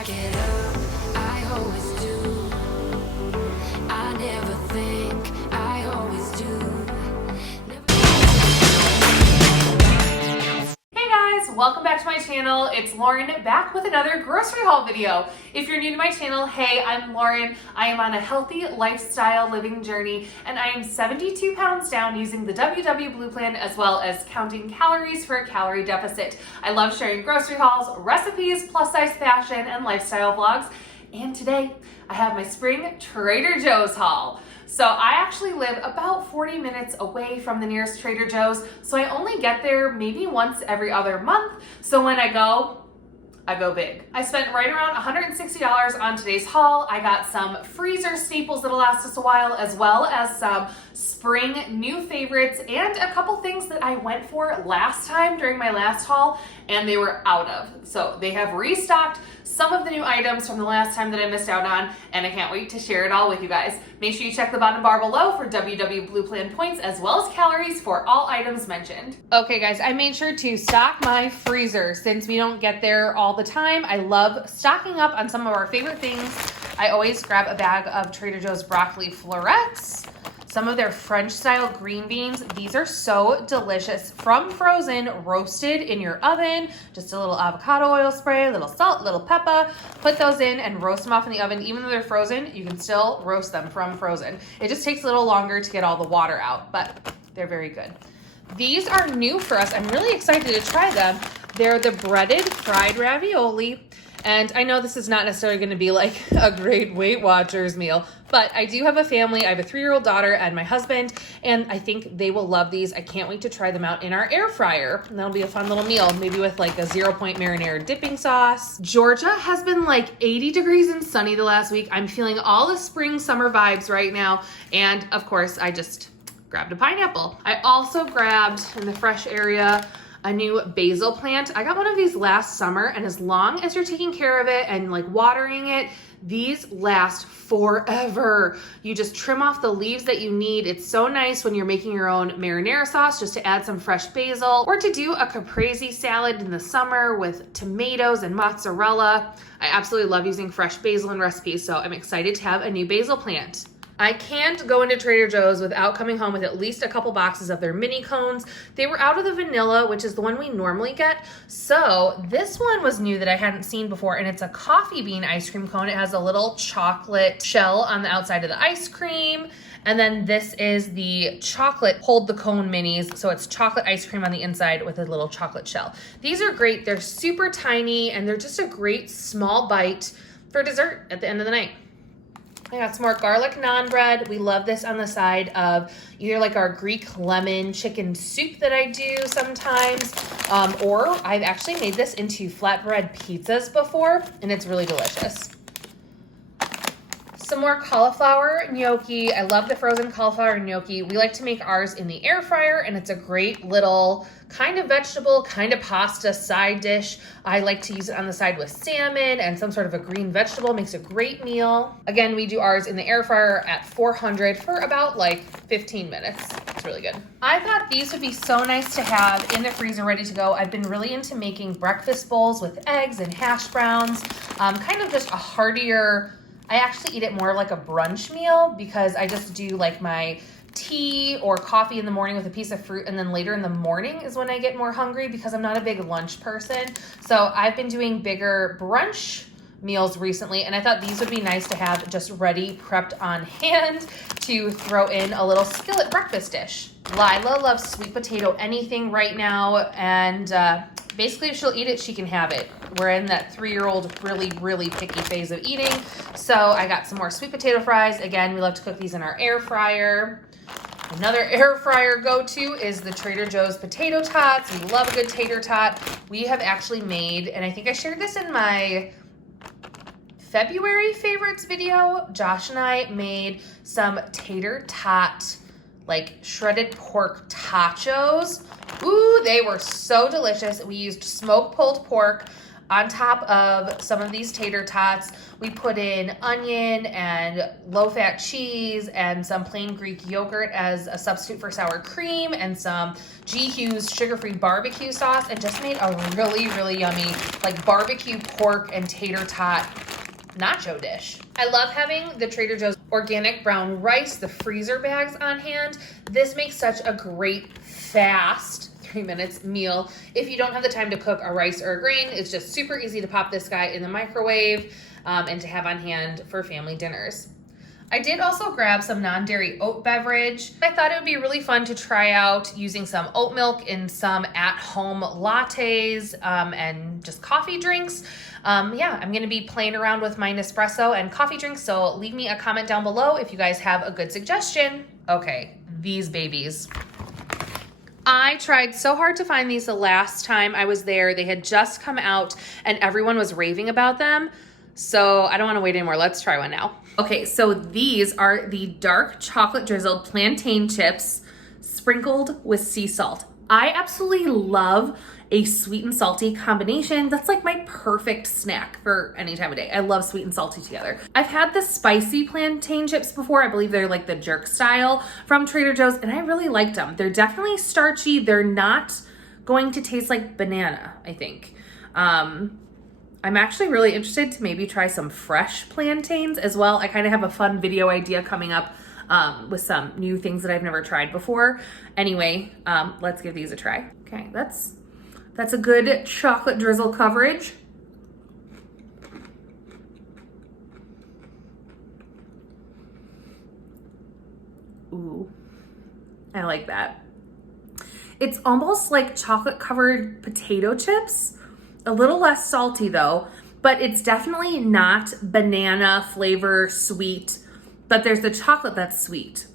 I get up, I always do. I never think, I always do. Hey guys, welcome back to my channel. It's Lauren back with another grocery haul video. If you're new to my channel, hey, I'm Lauren. I am on a healthy lifestyle living journey and I am 72 pounds down using the WW Blue Plan as well as counting calories for a calorie deficit. I love sharing grocery hauls, recipes, plus size fashion, and lifestyle vlogs. And today I have my spring Trader Joe's haul. So I actually live about 40 minutes away from the nearest Trader Joe's, so I only get there maybe once every other month. So when I go big. I spent right around $160 on today's haul. I got some freezer staples that'll last us a while, as well as some spring new favorites and a couple things that I went for last time during my last haul and they were out of. So they have restocked some of the new items from the last time that I missed out on, and I can't wait to share it all with you guys. Make sure you check the bottom bar below for WW Blue Plan points as well as calories for all items mentioned. Okay guys, I made sure to stock my freezer since we don't get there all the time. I love stocking up on some of our favorite things. I always grab a bag of Trader Joe's broccoli florets, some of their French style green beans. These are so delicious, from frozen, roasted in your oven, just a little avocado oil spray, a little salt, little pepper, put those in and roast them off in the oven. Even though they're frozen, you can still roast them from frozen. It just takes a little longer to get all the water out, but they're very good. These are new for us. I'm really excited to try them. They're the breaded fried ravioli. And I know this is not necessarily going to be like a great Weight Watchers meal, but I do have a family. I have a 3-year-old daughter and my husband, and I think they will love these. I can't wait to try them out in our air fryer. And that'll be a fun little meal, maybe with like a 0-point marinara dipping sauce. Georgia has been like 80 degrees and sunny the last week. I'm feeling all the spring summer vibes right now. And of course, I just grabbed a pineapple. I also grabbed in the fresh area a new basil plant. I got one of these last summer, and as long as you're taking care of it and like watering it, these last forever. You just trim off the leaves that you need. It's so nice when you're making your own marinara sauce just to add some fresh basil, or to do a caprese salad in the summer with tomatoes and mozzarella. I absolutely love using fresh basil in recipes, so I'm excited to have a new basil plant. I can't go into Trader Joe's without coming home with at least a couple boxes of their mini cones. They were out of the vanilla, which is the one we normally get. So this one was new that I hadn't seen before, and it's a coffee bean ice cream cone. It has a little chocolate shell on the outside of the ice cream. And then this is the chocolate hold the cone minis. So it's chocolate ice cream on the inside with a little chocolate shell. These are great. They're super tiny and they're just a great small bite for dessert at the end of the night. I got some more garlic naan bread. We love this on the side of either like our Greek lemon chicken soup that I do sometimes, or I've actually made this into flatbread pizzas before, and it's really delicious. Some more cauliflower gnocchi. I love the frozen cauliflower gnocchi. We like to make ours in the air fryer, and it's a great little kind of vegetable, kind of pasta side dish. I like to use it on the side with salmon and some sort of a green vegetable. Makes a great meal. Again, we do ours in the air fryer at 400 for about like 15 minutes. It's really good. I thought these would be so nice to have in the freezer ready to go. I've been really into making breakfast bowls with eggs and hash browns, kind of just a heartier, I actually eat it more like a brunch meal because I just do like my tea or coffee in the morning with a piece of fruit, and then later in the morning is when I get more hungry because I'm not a big lunch person. So I've been doing bigger brunch meals recently, and I thought these would be nice to have just ready, prepped on hand to throw in a little skillet breakfast dish. Lila loves sweet potato anything right now, and basically if she'll eat it, she can have it. We're in that 3-year-old really picky phase of eating. So I got some more sweet potato fries. Again, we love to cook these in our air fryer. Another air fryer go-to is the Trader Joe's potato tots. We love a good tater tot. We have actually made, and I think I shared this in my February favorites video, Josh and I made some tater tot, like shredded pork tachos. Ooh, they were so delicious. We used smoked pulled pork, On top of some of these tater tots, we put in onion and low-fat cheese and some plain Greek yogurt as a substitute for sour cream and some G. Hughes sugar-free barbecue sauce, and just made a really, really yummy like barbecue pork and tater tot nacho dish. I love having the Trader Joe's organic brown rice, the freezer bags on hand. This makes such a great fast 3 minutes meal. If you don't have the time to cook a rice or a grain, it's just super easy to pop this guy in the microwave and to have on hand for family dinners. I did also grab some non-dairy oat beverage. I thought it would be really fun to try out using some oat milk in some at-home lattes and just coffee drinks. Yeah, I'm gonna be playing around with my Nespresso and coffee drinks, so leave me a comment down below if you guys have a good suggestion. Okay, these babies. I tried so hard to find these the last time I was there. They had just come out and everyone was raving about them. So I don't want to wait anymore. Let's try one now. Okay, so these are the dark chocolate drizzled plantain chips sprinkled with sea salt. I absolutely love a sweet and salty combination. That's like my perfect snack for any time of day. I love sweet and salty together. I've had the spicy plantain chips before. I believe they're like the jerk style from Trader Joe's, and I really liked them. They're definitely starchy. They're not going to taste like banana, I think. I'm actually really interested to maybe try some fresh plantains as well. I kind of have a fun video idea coming up with some new things that I've never tried before. Anyway, let's give these a try. Okay, that's a good chocolate drizzle coverage. Ooh, I like that. It's almost like chocolate covered potato chips. A little less salty though, but it's definitely not banana flavor sweet, but there's the chocolate that's sweet.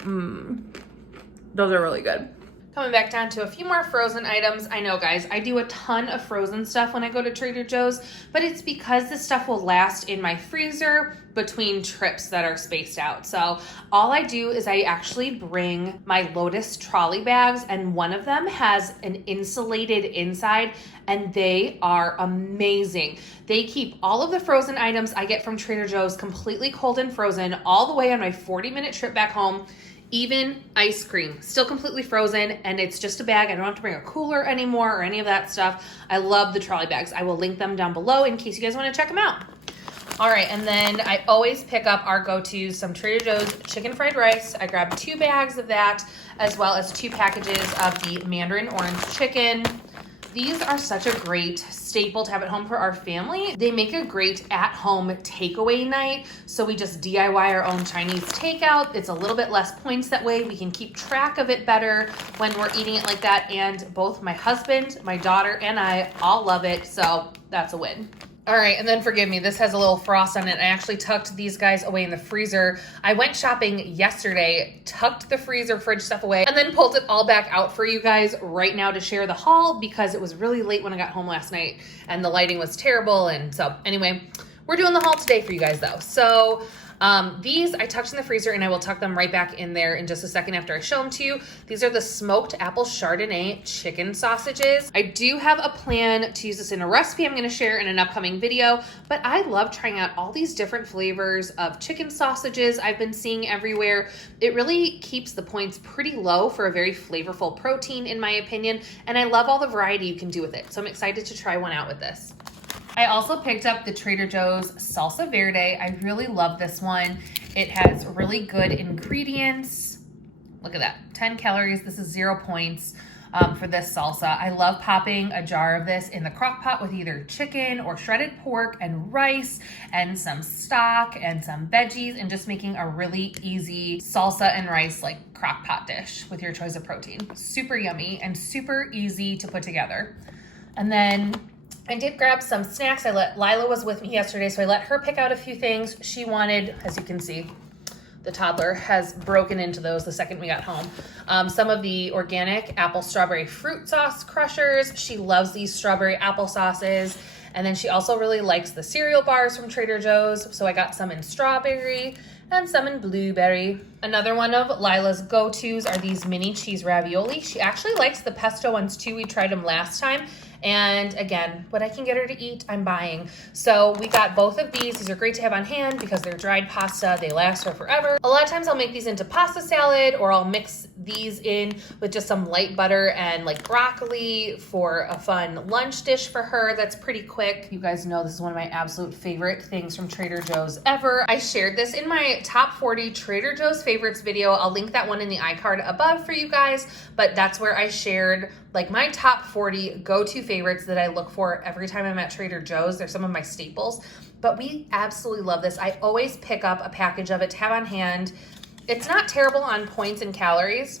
Those are really good. Coming back down to a few more frozen items. I know, guys, I do a ton of frozen stuff when I go to Trader Joe's, but it's because this stuff will last in my freezer between trips that are spaced out. So all I do is I actually bring my Lotus trolley bags, and one of them has an insulated inside, and they are amazing. They keep all of the frozen items I get from Trader Joe's completely cold and frozen all the way on my 40-minute trip back home. Even ice cream, still completely frozen, and it's just a bag. I don't have to bring a cooler anymore or any of that stuff. I love the trolley bags. I will link them down below in case you guys want to check them out. All right, and then I always pick up our go-to, some Trader Joe's chicken fried rice. I grab 2 bags of that, as well as 2 packages of the Mandarin orange chicken. These are such a great staple to have at home for our family. They make a great at-home takeaway night. So we just DIY our own Chinese takeout. It's a little bit less points that way. We can keep track of it better when we're eating it like that. And both my husband, my daughter, and I all love it. So that's a win. All right, and then forgive me, this has a little frost on it. I actually tucked these guys away in the freezer. I went shopping yesterday, tucked the freezer fridge stuff away, and then pulled it all back out for you guys right now to share the haul because it was really late when I got home last night and the lighting was terrible. And so anyway, we're doing the haul today for you guys though. So these I tucked in the freezer, and I will tuck them right back in there in just a second after I show them to you. These are the smoked apple Chardonnay chicken sausages. I do have a plan to use this in a recipe I'm going to share in an upcoming video, but I love trying out all these different flavors of chicken sausages I've been seeing everywhere. It really keeps the points pretty low for a very flavorful protein, in my opinion, and I love all the variety you can do with it. So I'm excited to try one out with this. I also picked up the Trader Joe's Salsa Verde. I really love this one. It has really good ingredients. Look at that, 10 calories. This is 0 points for this salsa. I love popping a jar of this in the crock pot with either chicken or shredded pork and rice and some stock and some veggies, and just making a really easy salsa and rice like crock pot dish with your choice of protein. Super yummy and super easy to put together. And then I did grab some snacks. Lila was with me yesterday, so I let her pick out a few things she wanted. As you can see, the toddler has broken into those the second we got home. Some of the organic apple strawberry fruit sauce crushers. She loves these strawberry apple sauces. And then she also really likes the cereal bars from Trader Joe's. So I got some in strawberry and some in blueberry. Another one of Lila's go-tos are these mini cheese ravioli. She actually likes the pesto ones too. We tried them last time. And again, what I can get her to eat, I'm buying. So we got both of these. These are great to have on hand because they're dried pasta. They last for forever. A lot of times I'll make these into pasta salad, or I'll mix these in with just some light butter and like broccoli for a fun lunch dish for her. That's pretty quick. You guys know this is one of my absolute favorite things from Trader Joe's ever. I shared this in my top 40 Trader Joe's favorites video. I'll link that one in the iCard above for you guys, but that's where I shared like my top 40 go-to favorites that I look for every time I'm at Trader Joe's. They're some of my staples, but we absolutely love this. I always pick up a package of it to have on hand. It's not terrible on points and calories,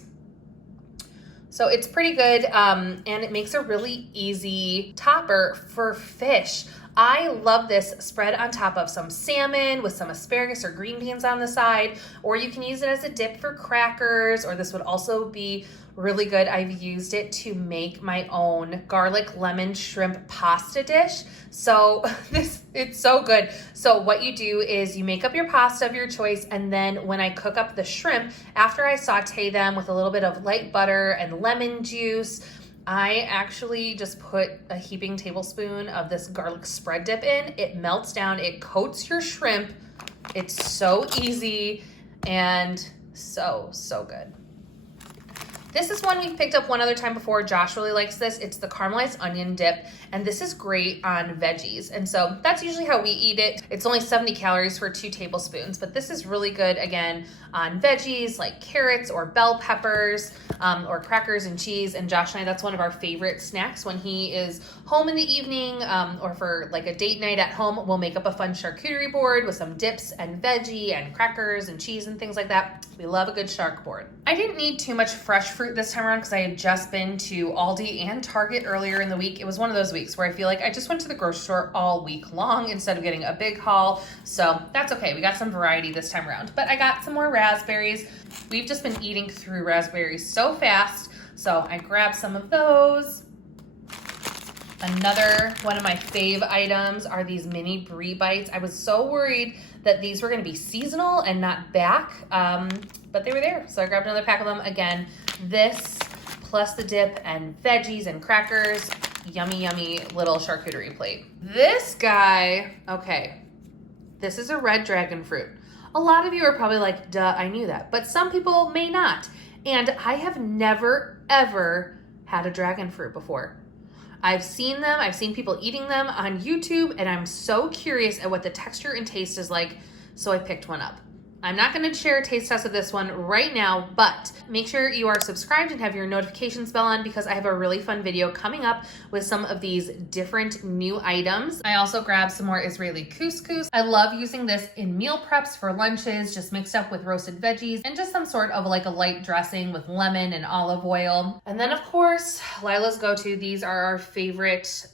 so it's pretty good, and it makes a really easy topper for fish. I love this spread on top of some salmon with some asparagus or green beans on the side, or you can use it as a dip for crackers, or this would also be really good. I've used it to make my own garlic lemon shrimp pasta dish. So it's so good. So what you do is you make up your pasta of your choice, and then when I cook up the shrimp, after I saute them with a little bit of light butter and lemon juice, I actually just put a heaping tablespoon of this garlic spread dip in. It melts down, it coats your shrimp. It's so easy and so good. This is one we've picked up one other time before. Josh really likes this. It's the caramelized onion dip, and this is great on veggies. And so that's usually how we eat it. It's only 70 calories for 2 tablespoons, but this is really good, again, on veggies like carrots or bell peppers, or crackers and cheese. And Josh and I, that's one of our favorite snacks when he is home in the evening, or for like a date night at home. We'll make up a fun charcuterie board with some dips and veggie and crackers and cheese and things like that. We love a good shark board. I didn't need too much fresh fruit this time around because I had just been to Aldi and Target earlier in the week. It was one of those weeks where I feel like I just went to the grocery store all week long instead of getting a big haul. So that's okay. We got some variety this time around, but I got some more raspberries. We've just been eating through raspberries so fast. So I grabbed some of those. Another one of my fave items are these mini Brie Bites. I was so worried that these were going to be seasonal and not back, but they were there. So I grabbed another pack of them. Again, this plus the dip and veggies and crackers. Yummy, yummy little charcuterie plate. This guy, okay, this is a red dragon fruit. A lot of you are probably like, duh, I knew that. But some people may not. And I have never, ever had a dragon fruit before. I've seen them, I've seen people eating them on YouTube, and I'm so curious at what the texture and taste is like, so I picked one up. I'm not going to share a taste test of this one right now, but make sure you are subscribed and have your notifications bell on because I have a really fun video coming up with some of these different new items. I also grabbed some more Israeli couscous. I love using this in meal preps for lunches, just mixed up with roasted veggies and just some sort of like a light dressing with lemon and olive oil. And then of course, Lila's go-to, these are our favorite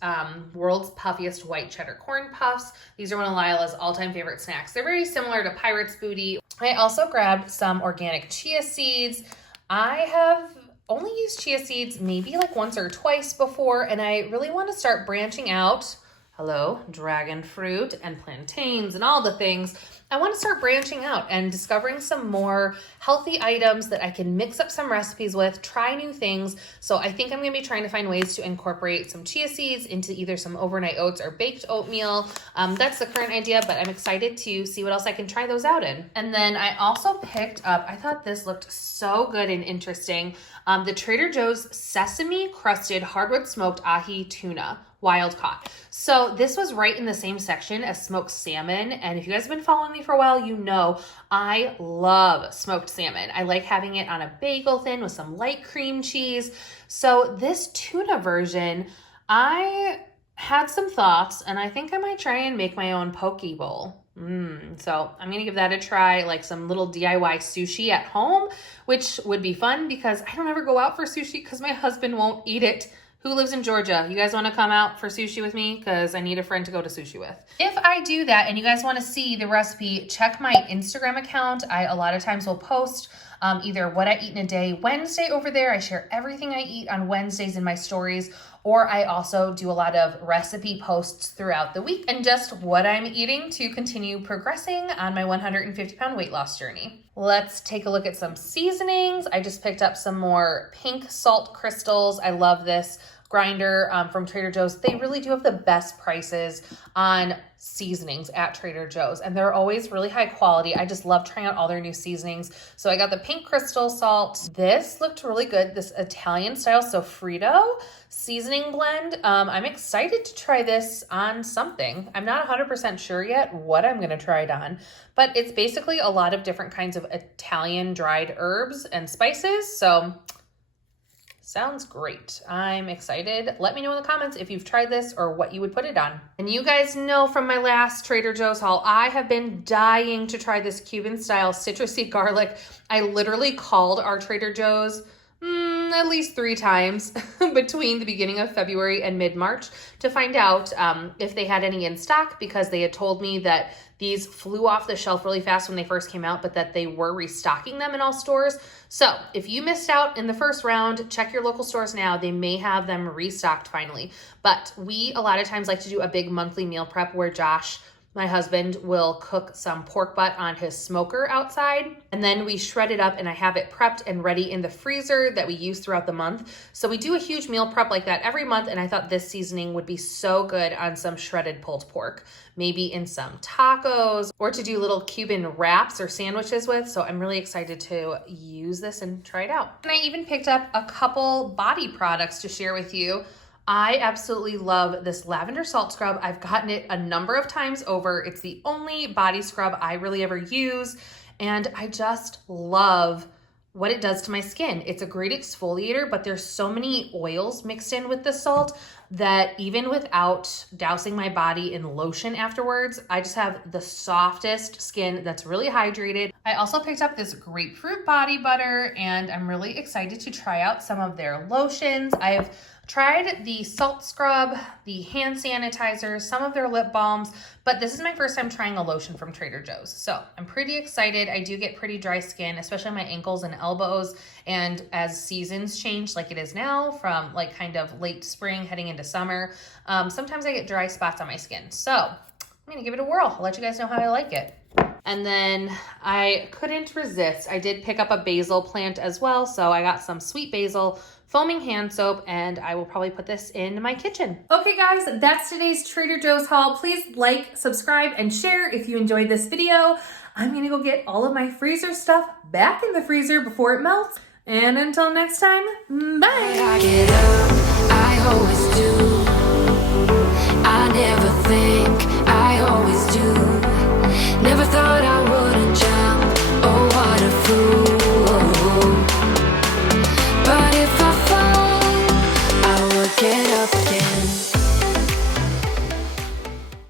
world's puffiest white cheddar corn puffs. These are one of Lila's all-time favorite snacks. They're very similar to Pirate's Booty. I also grabbed some organic chia seeds. I have only used chia seeds maybe like once or twice before, and I really want to start branching out. Hello, dragon fruit and plantains and all the things. I want to start branching out and discovering some more healthy items that I can mix up some recipes with, try new things. So I think I'm going to be trying to find ways to incorporate some chia seeds into either some overnight oats or baked oatmeal. That's the current idea, but I'm excited to see what else I can try those out in. And then I also picked up, I thought this looked so good and interesting, the Trader Joe's Sesame Crusted Hardwood Smoked Ahi Tuna. Wild caught. So this was right in the same section as smoked salmon. And if you guys have been following me for a while, you know I love smoked salmon. I like having it on a bagel thin with some light cream cheese. So this tuna version, I had some thoughts and I think I might try and make my own poke bowl. So I'm going to give that a try, like some little DIY sushi at home, which would be fun because I don't ever go out for sushi because my husband won't eat it. Who lives in Georgia? You guys want to come out for sushi with me? Because I need a friend to go to sushi with. If I do that and you guys want to see the recipe, check my Instagram account. I a lot of times will post either what I eat in a day Wednesday over there. I share everything I eat on Wednesdays in my stories, or I also do a lot of recipe posts throughout the week and just what I'm eating to continue progressing on my 150-pound weight loss journey. Let's take a look at some seasonings. I just picked up some more pink salt crystals. I love this grinder from Trader Joe's. They really do have the best prices on seasonings at Trader Joe's, and they're always really high quality. I just love trying out all their new seasonings. So I got the pink crystal salt. This looked really good, this Italian style sofrito seasoning blend. I'm excited to try this on something. I'm not 100% sure yet what I'm gonna try it on, but it's basically a lot of different kinds of Italian dried herbs and spices. So sounds great. I'm excited. Let me know in the comments if you've tried this or what you would put it on. And you guys know from my last Trader Joe's haul, I have been dying to try this Cuban style citrusy garlic. I literally called our Trader Joe's at least 3 times between the beginning of February and mid-March to find out if they had any in stock, because they had told me that these flew off the shelf really fast when they first came out, but that they were restocking them in all stores. So if you missed out in the first round, check your local stores now. They may have them restocked finally. But we a lot of times like to do a big monthly meal prep where Josh, my husband, will cook some pork butt on his smoker outside, and then we shred it up and I have it prepped and ready in the freezer that we use throughout the month. So we do a huge meal prep like that every month, and I thought this seasoning would be so good on some shredded pulled pork, maybe in some tacos, or to do little Cuban wraps or sandwiches with. So I'm really excited to use this and try it out. And I even picked up a couple body products to share with you. I absolutely love this lavender salt scrub. I've gotten it a number of times over. It's the only body scrub I really ever use, and I just love what it does to my skin. It's a great exfoliator, but there's so many oils mixed in with the salt that even without dousing my body in lotion afterwards, I just have the softest skin that's really hydrated. I also picked up this grapefruit body butter, and I'm really excited to try out some of their lotions. I've tried the salt scrub, the hand sanitizer, some of their lip balms, but this is my first time trying a lotion from Trader Joe's. So I'm pretty excited. I do get pretty dry skin, especially on my ankles and elbows. And as seasons change, like it is now, from like kind of late spring heading into summer, sometimes I get dry spots on my skin. So I'm gonna give it a whirl. I'll let you guys know how I like it. And then I couldn't resist. I did pick up a basil plant as well. So I got some sweet basil foaming hand soap, and I will probably put this in my kitchen. Okay guys, that's today's Trader Joe's haul. Please like, subscribe, and share if you enjoyed this video. I'm gonna go get all of my freezer stuff back in the freezer before it melts. And until next time, bye. I get up, I always do. I never think